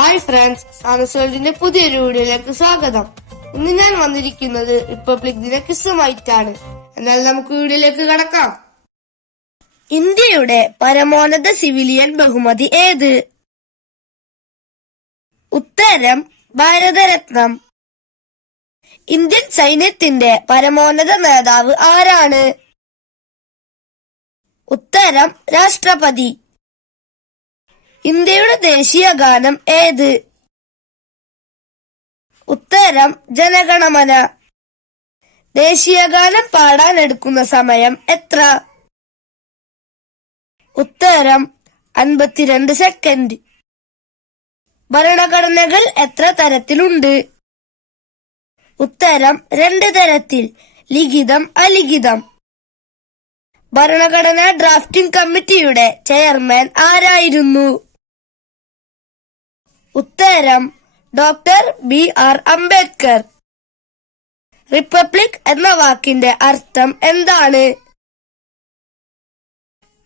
Hi friends സാനസ് വേൾഡിന്റെ പുതിയൊരു വീഡിയോയിലേക്ക് സ്വാഗതം. ഇന്ന് ഞാൻ വന്നിരിക്കുന്നത് റിപ്പബ്ലിക് ദിന കിസ്സുമായിട്ടാണ് എന്നാൽ നമുക്ക് വീഡിയോയിലേക്ക് കടക്കാം. ഇന്ത്യയുടെ പരമോന്നത സിവിലിയൻ ബഹുമതി ഏത്? ഉത്തരം ഭാരതരത്നം. ഇന്ത്യൻ സൈന്യത്തിന്റെ പരമോന്നത നേതാവ് ആരാണ്? ഉത്തരം രാഷ്ട്രപതി. ഇന്ത്യയുടെ ദേശീയ ഗാനം ഏത്? ഉത്തരം ജനഗണമന. ദേശീയ ഗാനം പാടാൻ എടുക്കുന്ന സമയം എത്ര? ഉത്തരം അൻപത്തിരണ്ട് സെക്കൻഡ്. ഭരണഘടനകൾ എത്ര തരത്തിലുണ്ട്? ഉത്തരം രണ്ട് തരത്തിൽ. ലിഖിതം അലിഖിതം. ഭരണഘടനാ ഡ്രാഫ്റ്റിംഗ് കമ്മിറ്റിയുടെ ചെയർമാൻ ആരായിരുന്നു? ഉത്തരം doctor B R Ambedkar. Republic എന്ന വാക്കിന്റെ അർത്ഥം എന്താണ്?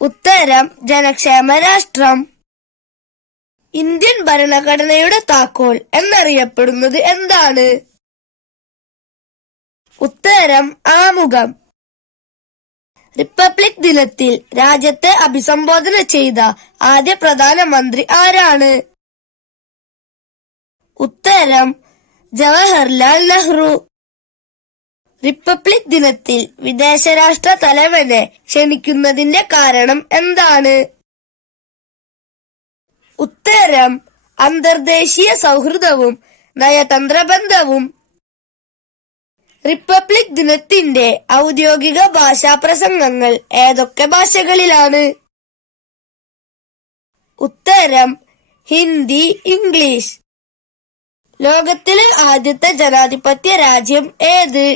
ഉത്തരം ജനക്ഷേമ രാഷ്ട്രം. ഇന്ത്യൻ ഭരണഘടനയുടെ താക്കോൽ എന്നറിയപ്പെടുന്നത് എന്താണ്? ഉത്തരം ആമുഖം. റിപ്പബ്ലിക് ദിനത്തിൽ രാജ്യത്തെ അഭിസംബോധന ചെയ്ത ആദ്യ പ്രധാനമന്ത്രി ആരാണ്? ഉത്തരം. ജവഹർലാൽ നെഹ്റു. റിപ്പബ്ലിക് ദിനത്തിൽ വിദേശ രാഷ്ട്ര തലവനെ ക്ഷണിക്കുന്നതിന്റെ കാരണം എന്താണ്? ഉത്തരം. അന്തർദേശീയ സൗഹൃദവും നയതന്ത്രബന്ധവും. റിപ്പബ്ലിക് ദിനത്തിന്റെ ഔദ്യോഗിക ഭാഷാ പ്രസംഗങ്ങൾ ഏതൊക്കെ ഭാഷകളിലാണ്? ഉത്തരം. ഹിന്ദി ഇംഗ്ലീഷ്. ലോകത്തിലെ ആദ്യത്തെ ജനാധിപത്യ രാജ്യം ഏത്?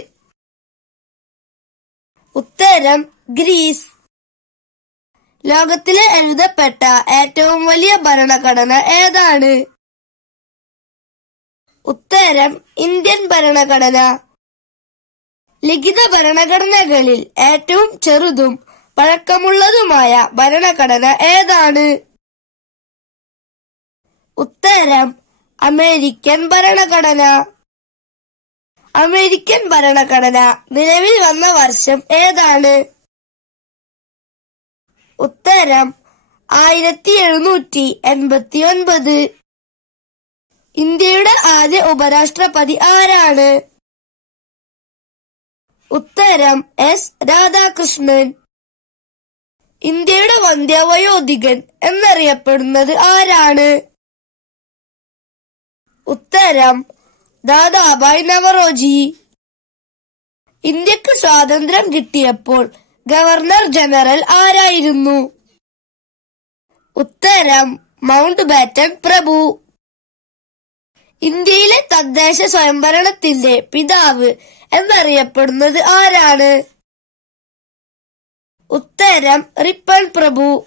ഉത്തരം ഗ്രീസ്. ലോകത്തിലെ എഴുതപ്പെട്ട ഏറ്റവും വലിയ ഭരണഘടന ഏതാണ്? ഉത്തരം ഇന്ത്യൻ ഭരണഘടന. ലിഖിത ഭരണഘടനകളിൽ ഏറ്റവും ചെറുതും പഴക്കമുള്ളതുമായ ഭരണഘടന ഏതാണ്? ഉത്തരം അമേരിക്കൻ ഭരണഘടന. അമേരിക്കൻ ഭരണഘടന നിലവിൽ വന്ന വർഷം ഏതാണ്? ഉത്തരം ആയിരത്തി എഴുന്നൂറ്റി എൺപത്തി ഒൻപത് ഇന്ത്യയുടെ ആദ്യ ഉപരാഷ്ട്രപതി ആരാണ്? ഉത്തരം എസ് രാധാകൃഷ്ണൻ. ഇന്ത്യയുടെ വന്ധ്യവയോധികൻ എന്നറിയപ്പെടുന്നത് ആരാണ്? ഉത്തരം ദാദാബായ് നവറോജി ഇന്ത്യയ്ക്ക് സ്വാതന്ത്ര്യം കിട്ടിയപ്പോൾ ഗവർണർ ജനറൽ ആരായിരുന്നു? ഉത്തരം മൗണ്ട് ബാറ്റൻ പ്രഭു. ഇന്ത്യയിലെ തദ്ദേശ സ്വയംഭരണത്തിന്റെ പിതാവ് എന്നറിയപ്പെടുന്നത് ആരാണ്? ഉത്തരം റിപ്പൺ പ്രഭു.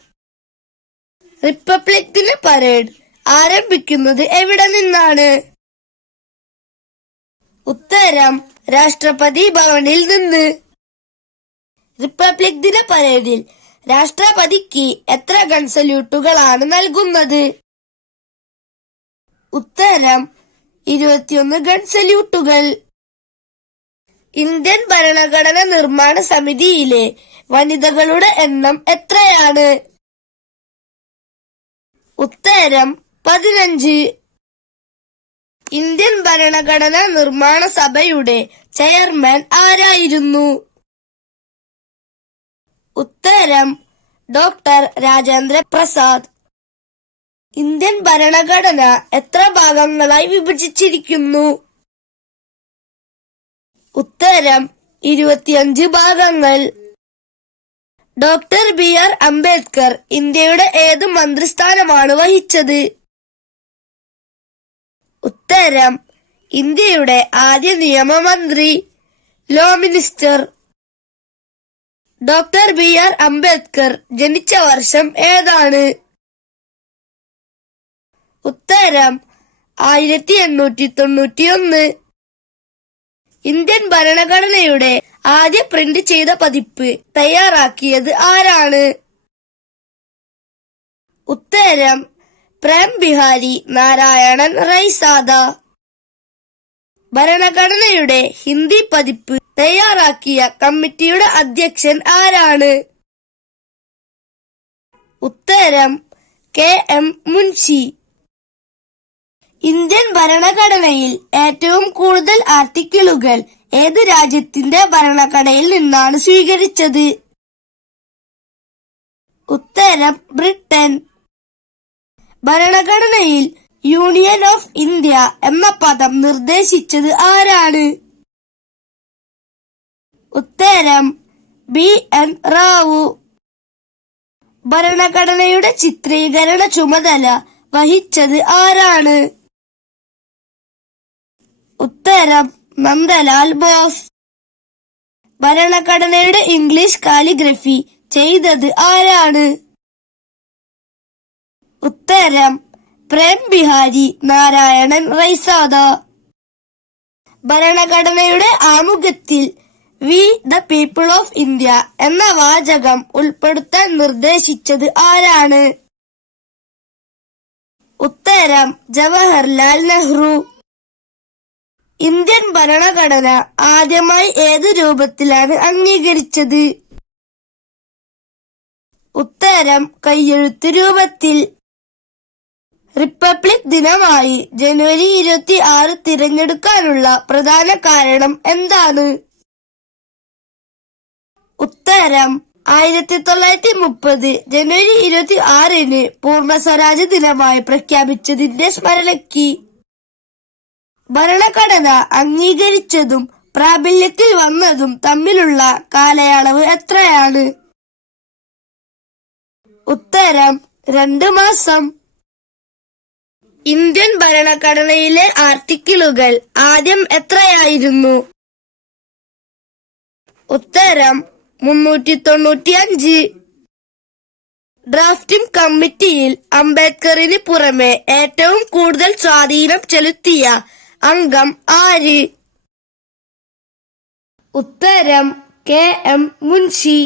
റിപ്പബ്ലിക് ദിന പരേഡ് ആരംഭിക്കുന്നത് എവിടെ നിന്നാണ്? ഉത്തരം രാഷ്ട്രപതി ഭവനിൽ നിന്ന്. റിപ്പബ്ലിക് ദിന പരേഡിൽ രാഷ്ട്രപതിക്ക് എത്ര ഗൺ സല്യൂട്ടുകളാണ് നൽകുന്നത്? ഉത്തരം ഇരുപത്തിയൊന്ന് ഗൺ സല്യൂട്ടുകൾ. ഇന്ത്യൻ ഭരണഘടന നിർമ്മാണ സമിതിയിലെ വനിതകളുടെ എണ്ണം എത്രയാണ്? ഉത്തരം പതിനഞ്ച്. ഇന്ത്യൻ ഭരണഘടന നിർമ്മാണ സഭയുടെ ചെയർമാൻ ആരായിരുന്നു? ഉത്തരം ഡോക്ടർ രാജേന്ദ്ര പ്രസാദ്. ഇന്ത്യൻ ഭരണഘടന എത്ര ഭാഗങ്ങളായി വിഭജിച്ചിരിക്കുന്നു? ഉത്തരം ഇരുപത്തിയഞ്ച് ഭാഗങ്ങൾ. ഡോക്ടർ ബി ആർ അംബേദ്കർ ഇന്ത്യയുടെ ഏത് മന്ത്രിസ്ഥാനമാണ് വഹിച്ചത്? ഉത്തരം ഇന്ത്യയുടെ ആദ്യ നിയമമന്ത്രി law minister doctor B R Ambedkar ജനിച്ച വർഷം ഏതാണ്? ഉത്തരം ആയിരത്തി എണ്ണൂറ്റി തൊണ്ണൂറ്റി ഒന്ന് ഇന്ത്യൻ ഭരണഘടനയുടെ ആദ്യ പ്രിന്റ് ചെയ്ത പതിപ്പ് തയ്യാറാക്കിയത് ആരാണ്? ഉത്തരം പ്രേം ബിഹാരി നാരായണൻ റൈസാദ ഭരണഘടനയുടെ ഹിന്ദി പതിപ്പ് തയ്യാറാക്കിയ കമ്മിറ്റിയുടെ അധ്യക്ഷൻ ആരാണ്? ഉത്തരം കെ എം മുൻഷി. ഇന്ത്യൻ ഭരണഘടനയിൽ ഏറ്റവും കൂടുതൽ ആർട്ടിക്കിളുകൾ ഏത് രാജ്യത്തിന്റെ ഭരണഘടനയിൽ നിന്നാണ് സ്വീകരിച്ചത്? ഉത്തരം ബ്രിട്ടൻ. ഭരണഘടനയിൽ യൂണിയൻ ഓഫ് ഇന്ത്യ എന്ന പദം നിർദ്ദേശിച്ചത് ആരാണ്? ഉത്തരം ബി. എൻ. റാവു. ഭരണഘടനയുടെ ചിത്രീകരണ ചുമതല വഹിച്ചത് ആരാണ്? ഉത്തരം നന്ദലാൽ ബോസ്. ഭരണഘടനയുടെ ഇംഗ്ലീഷ് കാലിഗ്രഫി ചെയ്തത് ആരാണ്? ഉത്തരം. പ്രേം ബിഹാരി നാരായണൻ റൈസാദ ഭരണഘടനയുടെ ആമുഖത്തിൽ we the people of India എന്ന വാചകം ഉൾപ്പെടുത്താൻ നിർദ്ദേശിച്ചത് ആരാണ്? ഉത്തരം ജവഹർലാൽ നെഹ്റു. ഇന്ത്യൻ ഭരണഘടന ആദ്യമായി ഏത് രൂപത്തിലാണ് അംഗീകരിച്ചത്? ഉത്തരം കയ്യെഴുത്ത് രൂപത്തിൽ. റിപ്പബ്ലിക് ദിനമായി ജനുവരി ഇരുപത്തി ആറ് തിരഞ്ഞെടുക്കാനുള്ള പ്രധാന കാരണം എന്താണ്? ഉത്തരം ആയിരത്തി തൊള്ളായിരത്തി മുപ്പത് ജനുവരി ഇരുപത്തി ആറിന് പൂർണ സ്വരാജ് ദിനമായി പ്രഖ്യാപിച്ചതിന്റെ സ്മരണയ്ക്ക് ഭരണഘടന അംഗീകരിച്ചതും പ്രാബല്യത്തിൽ വന്നതും തമ്മിലുള്ള കാലയളവ് എത്രയാണ്? ഉത്തരം രണ്ട് മാസം. ഇന്ത്യൻ ഭരണഘടനയിലെ ആർട്ടിക്കിളുകൾ ആദ്യം എത്രയായിരുന്നു? ഉത്തരം മുന്നൂറ്റി തൊണ്ണൂറ്റി അഞ്ച് ഡ്രാഫ്റ്റിംഗ് കമ്മിറ്റിയിൽ അംബേദ്കറിന് പുറമെ ഏറ്റവും കൂടുതൽ സ്വാധീനം ചെലുത്തിയ അംഗം ആര്? ഉത്തരം കെ എം മുൻഷി.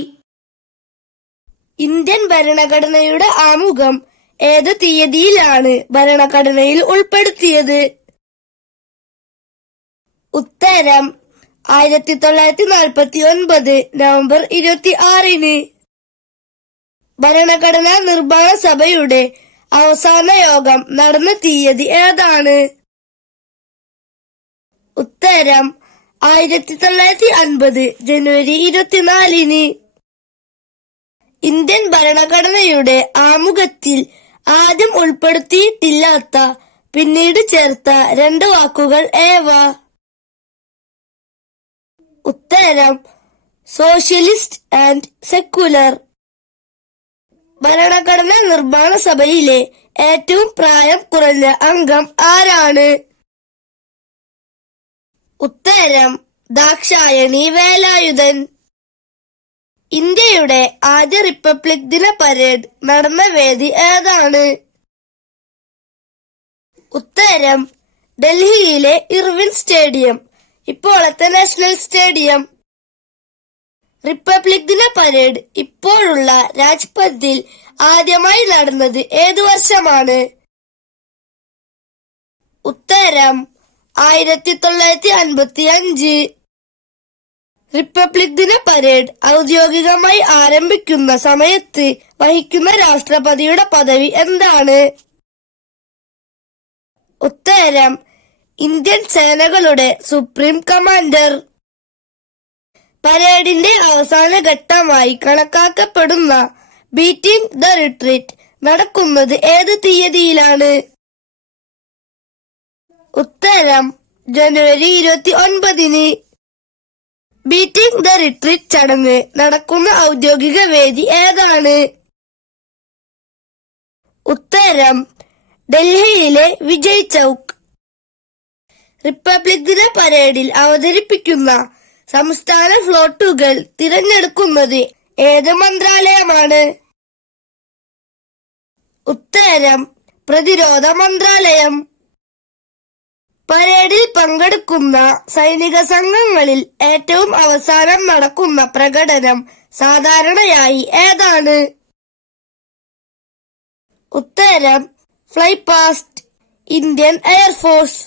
ഇന്ത്യൻ ഭരണഘടനയുടെ ആമുഖം ഏത് തീയതിയിലാണ് ഭരണഘടനയിൽ ഉൾപ്പെടുത്തിയത്? ഉത്തരം ആയിരത്തി തൊള്ളായിരത്തി നാൽപ്പത്തി ഒൻപത് നവംബർ ഇരുപത്തി ആറിന് ഭരണഘടനാ നിർമ്മാണ സഭയുടെ അവസാന യോഗം നടന്ന തീയതി ഏതാണ്? ഉത്തരം ആയിരത്തി തൊള്ളായിരത്തി അൻപത് ജനുവരി ഇരുപത്തിനാലിന്. ഇന്ത്യൻ ഭരണഘടനയുടെ ആമുഖത്തിൽ ആദ്യം ഉൾപ്പെടുത്തിയിട്ടില്ലാത്ത പിന്നീട് ചേർത്ത രണ്ട് വാക്കുകൾ ഏവ? ഉത്തരം സോഷ്യലിസ്റ്റ് ആൻഡ് സെക്കുലർ ഭരണഘടനാ നിർമ്മാണ സഭയിലെ ഏറ്റവും പ്രായം കുറഞ്ഞ അംഗം ആരാണ്? ഉത്തരം ദാക്ഷായണി വേലായുധൻ. ഇന്ത്യയുടെ ആദ്യ റിപ്പബ്ലിക് ദിന പരേഡ് നടന്ന വേദി ഏതാണ്? ഉത്തരം ഡൽഹിയിലെ ഇർവിൻ സ്റ്റേഡിയം ഇപ്പോഴത്തെ നാഷണൽ സ്റ്റേഡിയം. റിപ്പബ്ലിക് ദിന പരേഡ് ഇപ്പോഴുള്ള രാജ്പഥിൽ ആദ്യമായി നടന്നത് ഏതു വർഷമാണ്? ഉത്തരം ആയിരത്തി തൊള്ളായിരത്തി അൻപത്തി അഞ്ച്. റിപ്പബ്ലിക് ദിന പരേഡ് ഔദ്യോഗികമായി ആരംഭിക്കുന്ന സമയത്ത് വഹിക്കുന്ന രാഷ്ട്രപതിയുടെ പദവി എന്താണ്? ഉത്തരം ഇന്ത്യൻ സേനകളുടെ സുപ്രീം കമാൻഡർ. പരേഡിന്റെ അവസാന ഘട്ടമായി കണക്കാക്കപ്പെടുന്ന ബീറ്റിംഗ് ദ റിട്രീറ്റ് നടക്കുന്നത് ഏത് തീയതിയിലാണ്? ഉത്തരം ജനുവരി ഇരുപത്തി ഒൻപതിന്. ബീറ്റിംഗ് ദ റിട്രീറ്റ് ചടങ്ങ്. നടക്കുന്ന ഔദ്യോഗിക വേദി ഏതാണ്? ഉത്തരം. ഡൽഹിയിലെ വിജയ് ചൌക്ക്. റിപ്പബ്ലിക് ദിന പരേഡിൽ അവതരിപ്പിക്കുന്ന സംസ്ഥാന ഫ്ലോട്ടുകൾ തിരഞ്ഞെടുക്കുന്നത് ഏത് മന്ത്രാലയമാണ്? ഉത്തരം. പ്രതിരോധ മന്ത്രാലയം. പരേഡിൽ പങ്കെടുക്കുന്ന സൈനിക സംഘങ്ങളിൽ ഏറ്റവും അവസാനം നടക്കുന്ന പ്രകടനം സാധാരണയായി ഏതാണ്? ഉത്തരം ഫ്ലൈ പാസ്റ്റ് ഇന്ത്യൻ എയർഫോഴ്സ്